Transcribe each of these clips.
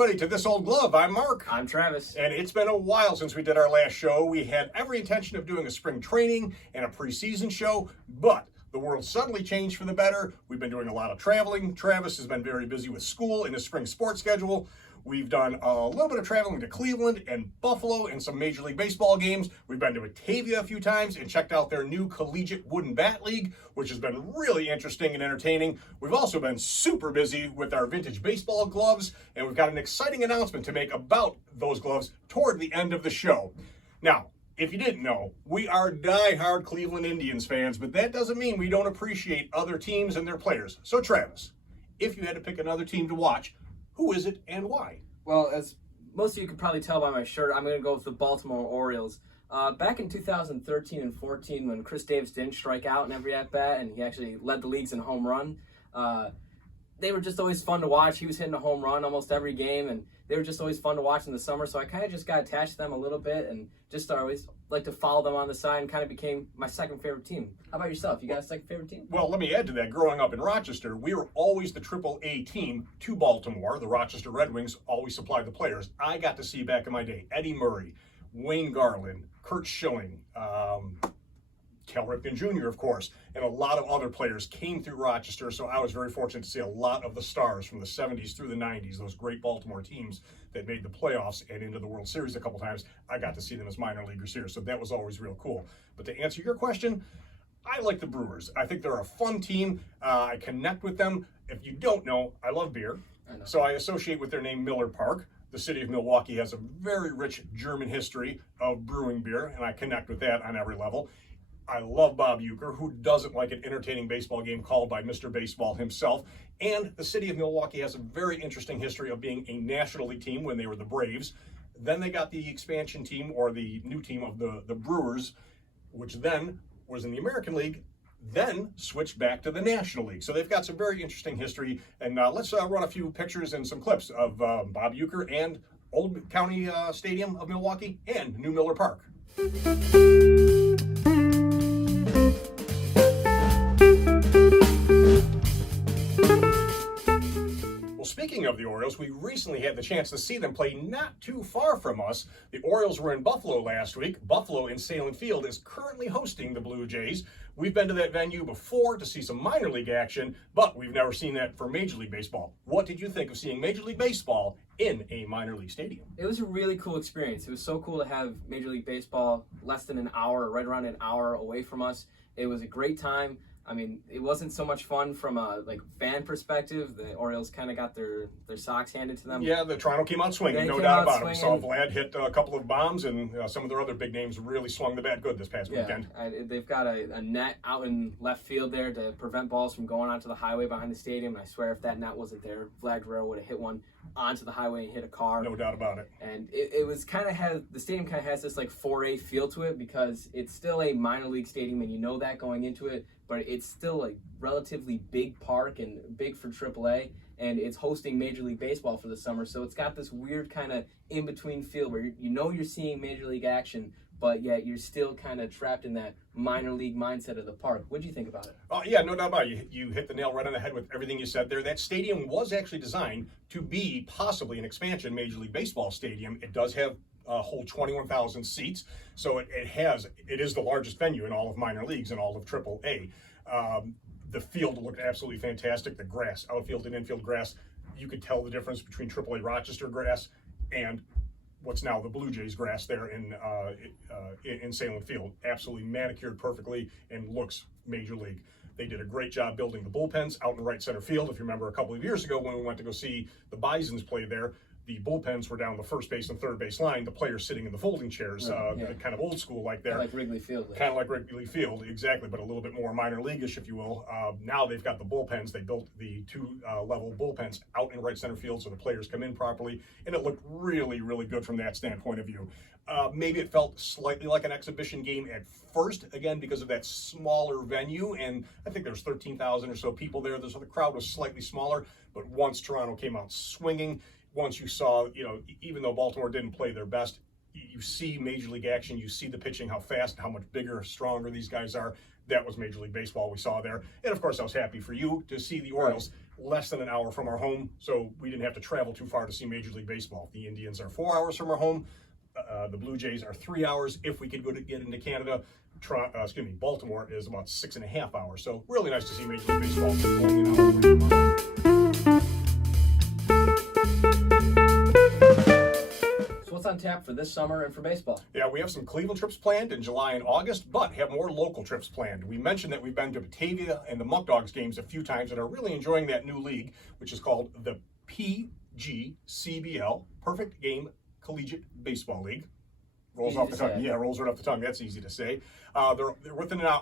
everybody, to This Old Glove. I'm Mark. I'm Travis. And it's been a while since we did our last show. We had every intention of doing a spring training and a preseason show, but the world suddenly changed for the better. We've been doing a lot of traveling. Travis has been very busy with school and his spring sports schedule. We've done a little bit of traveling to Cleveland and Buffalo and some Major League Baseball games. We've been to Batavia a few times and checked out their new collegiate wooden bat league, which has been really interesting and entertaining. We've also been super busy with our vintage baseball gloves, and we've got an exciting announcement to make about those gloves toward the end of the show. Now, if you didn't know, we are die-hard Cleveland Indians fans, but that doesn't mean we don't appreciate other teams and their players. So, Travis, if you had to pick another team to watch, who is it and why? Well, as most of you could probably tell by my shirt, I'm going to go with the Baltimore Orioles. Back in 2013 and 14, when Chris Davis didn't strike out in every at-bat, and he actually led the leagues in home run, they were just always fun to watch. He was hitting a home run almost every game, and they were just always fun to watch in the summer. So I kind of just got attached to them a little bit and just always like to follow them on the side, and kind of became my second favorite team. How about yourself? You got a second favorite team? Well, let me add to that. Growing up in Rochester, we were always the AAA team to Baltimore. The Rochester Red Wings always supplied the players. I got to see back in my day Eddie Murray, Wayne Garland, Kurt Schilling, Cal Ripken Jr., of course, and a lot of other players came through Rochester, so I was very fortunate to see a lot of the stars from the 70s through the 90s, those great Baltimore teams that made the playoffs and into the World Series a couple times. I got to see them as minor leaguers here, so that was always real cool. But to answer your question, I like the Brewers. I think they're a fun team. I connect with them. If you don't know, I love beer, so I associate with their name Miller Park. The city of Milwaukee has a very rich German history of brewing beer, and I connect with that on every level. I love Bob Uecker. Who doesn't like an entertaining baseball game called by Mr. Baseball himself? And the city of Milwaukee has a very interesting history of being a National League team when they were the Braves. Then they got the expansion team, or the new team of the Brewers, which then was in the American League, then switched back to the National League. So they've got some very interesting history. And let's run a few pictures and some clips of Bob Uecker and Old County Stadium of Milwaukee and New Miller Park. Speaking of the Orioles, we recently had the chance to see them play not too far from us. The Orioles were in Buffalo last week. Buffalo in Salem Field is currently hosting the Blue Jays. We've been to that venue before to see some minor league action, but we've never seen that for Major League Baseball. What did you think of seeing Major League Baseball in a minor league stadium? It was a really cool experience. It was so cool to have Major League Baseball less than an hour, right around an hour away from us. It was a great time. I mean, it wasn't so much fun from a fan perspective. The Orioles kind of got their socks handed to them. Yeah, the Toronto came out swinging, no doubt about it. We saw Vlad hit a couple of bombs, and some of their other big names really swung the bat good this past weekend. They've got a net out in left field there to prevent balls from going onto the highway behind the stadium. And I swear if that net wasn't there, Vlad Guerrero would have hit one onto the highway and hit a car. No doubt about it. And it was the stadium kind of has this 4A feel to it, because it's still a minor league stadium, and you know that going into it. But it's still a relatively big park and big for AAA, and it's hosting Major League Baseball for the summer. So it's got this weird kind of in-between feel where you know you're seeing Major League action, but yet you're still kind of trapped in that minor league mindset of the park. What do you think about it? Oh, yeah, no doubt about it. You hit the nail right on the head with everything you said there. That stadium was actually designed to be possibly an expansion Major League Baseball stadium. It does have hold 21,000 seats, so it is the largest venue in all of minor leagues and all of AAA. The field looked absolutely fantastic. The grass, outfield and infield grass, you could tell the difference between AAA Rochester grass and what's now the Blue Jays grass there in Salem Field. Absolutely manicured perfectly and looks Major League. They did a great job building the bullpens out in right center field. If you remember a couple of years ago when we went to go see the Bisons play there, the bullpens were down the first base and third base line, the players sitting in the folding chairs, kind of old school like there. Like Wrigley Field. Kind of like Wrigley Field, exactly, but a little bit more minor league-ish, if you will. Now they've got the bullpens. They built the two-level bullpens out in right center field so the players come in properly, and it looked really, really good from that standpoint of view. Maybe it felt slightly like an exhibition game at first, again, because of that smaller venue, and I think there's 13,000 or so people there. So the crowd was slightly smaller, but once Toronto came out swinging, once you saw, even though Baltimore didn't play their best, you see Major League action, you see the pitching, how fast, how much bigger, stronger these guys are. that was Major League Baseball we saw there. And of course, I was happy for you to see the Orioles less than an hour from our home, so we didn't have to travel too far to see Major League Baseball. The Indians are 4 hours from our home. The Blue Jays are 3 hours. If we could get into Canada, Baltimore is about 6.5 hours. So really nice to see Major League Baseball only an hour away from our home. What's on tap for this summer and for baseball? Yeah, we have some Cleveland trips planned in July and August, but have more local trips planned. We mentioned that we've been to Batavia and the Muck Dogs games a few times and are really enjoying that new league, which is called the PGCBL, Perfect Game Collegiate Baseball League. Rolls off the tongue. Yeah, rolls right off the tongue. That's easy to say. They're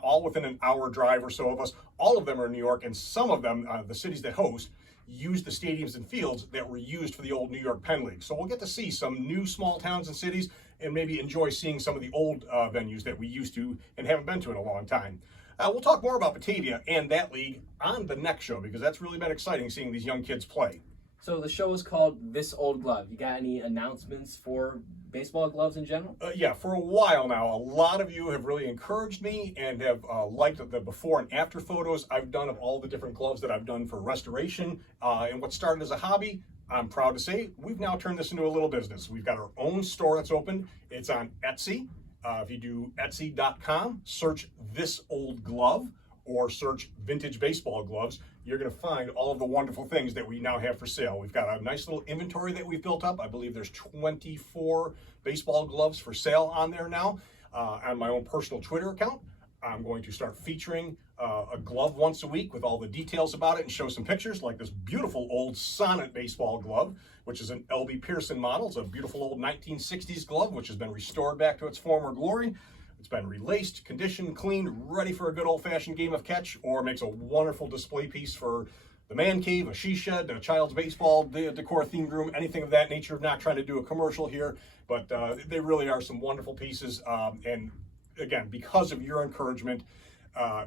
all within an hour drive or so of us. All of them are in New York, and some of them, the cities that host, use the stadiums and fields that were used for the old New York Penn League. So we'll get to see some new small towns and cities and maybe enjoy seeing some of the old venues that we used to and haven't been to in a long time. We'll talk more about Batavia and that league on the next show because that's really been exciting seeing these young kids play. So the show is called This Old Glove. You got any announcements for baseball gloves in general? Yeah, for a while now, a lot of you have really encouraged me and have liked the before and after photos I've done of all the different gloves that I've done for restoration. And what started as a hobby, I'm proud to say, we've now turned this into a little business. We've got our own store that's open. It's on Etsy. If you do Etsy.com, search This Old Glove or search Vintage Baseball Gloves, you're going to find all of the wonderful things that we now have for sale. We've got a nice little inventory that we've built up. I believe there's 24 baseball gloves for sale on there now. On my own personal Twitter account, I'm going to start featuring a glove once a week with all the details about it and show some pictures, like this beautiful old Sonnet baseball glove, which is an L.B. Pearson model. It's a beautiful old 1960s glove, which has been restored back to its former glory. It's been relaced, conditioned, cleaned, ready for a good old-fashioned game of catch, or makes a wonderful display piece for the man cave, a she shed, a child's baseball decor themed room, anything of that nature. I'm not trying to do a commercial here, but they really are some wonderful pieces. And again, because of your encouragement,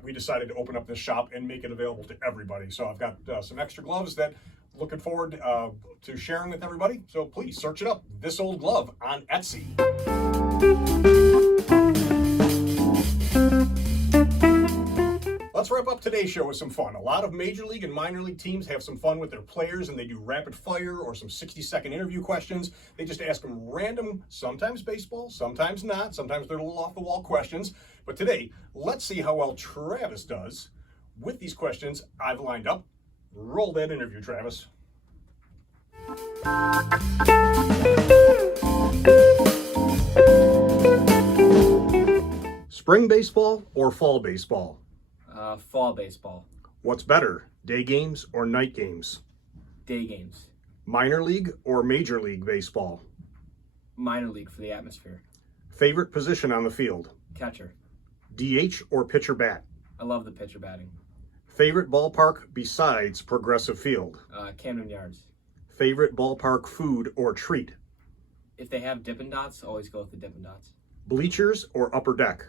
we decided to open up this shop and make it available to everybody. So I've got some extra gloves that looking forward to sharing with everybody. So please search it up, This Old Glove on Etsy. Let's wrap up today's show with some fun. A lot of major league and minor league teams have some fun with their players and they do rapid fire or some 60-second interview questions. They just ask them random, sometimes baseball, sometimes not. Sometimes they're a little off the wall questions. But today, let's see how well Travis does with these questions I've lined up. Roll that interview, Travis. Spring baseball or fall baseball? Fall baseball. What's better, day games or night games? Day games. Minor league or major league baseball? Minor league for the atmosphere. Favorite position on the field? Catcher. DH or pitcher bat? I love the pitcher batting. Favorite ballpark besides Progressive Field? Camden Yards. Favorite ballpark food or treat? If they have Dippin' Dots, always go with the Dippin' Dots. Bleachers or upper deck?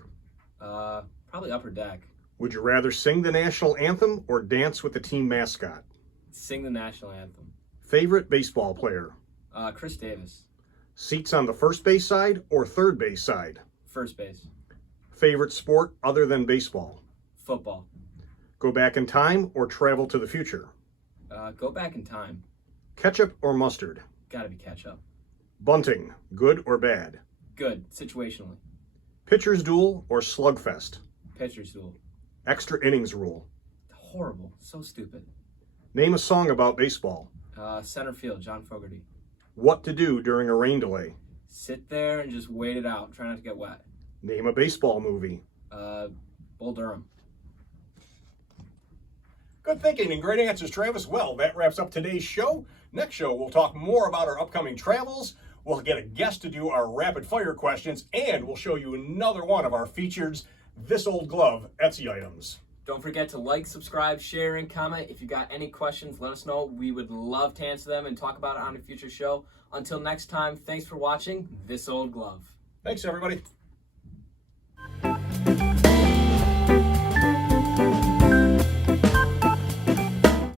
Probably upper deck. Would you rather sing the national anthem or dance with the team mascot? Sing the national anthem. Favorite baseball player? Chris Davis. Seats on the first base side or third base side? First base. Favorite sport other than baseball? Football. Go back in time or travel to the future? Go back in time. Ketchup or mustard? Gotta be ketchup. Bunting, good or bad? Good, situationally. Pitcher's duel or slugfest? Pitcher's duel. Extra innings rule? Horrible, so stupid. Name a song about baseball. Center field, John Fogerty. What to do during a rain delay? Sit there and just wait it out. Try not to get wet. Name a baseball movie. Bull Durham. Good thinking and great answers, Travis. Well, that wraps up today's show. Next show, we'll talk more about our upcoming travels. We'll get a guest to do our rapid fire questions, and we'll show you another one of our featured This Old Glove Etsy items. Don't forget to like, subscribe, share, and comment. If you got any questions, let us know. We would love to answer them and talk about it on a future show. Until next time, thanks for watching This Old Glove. Thanks, everybody.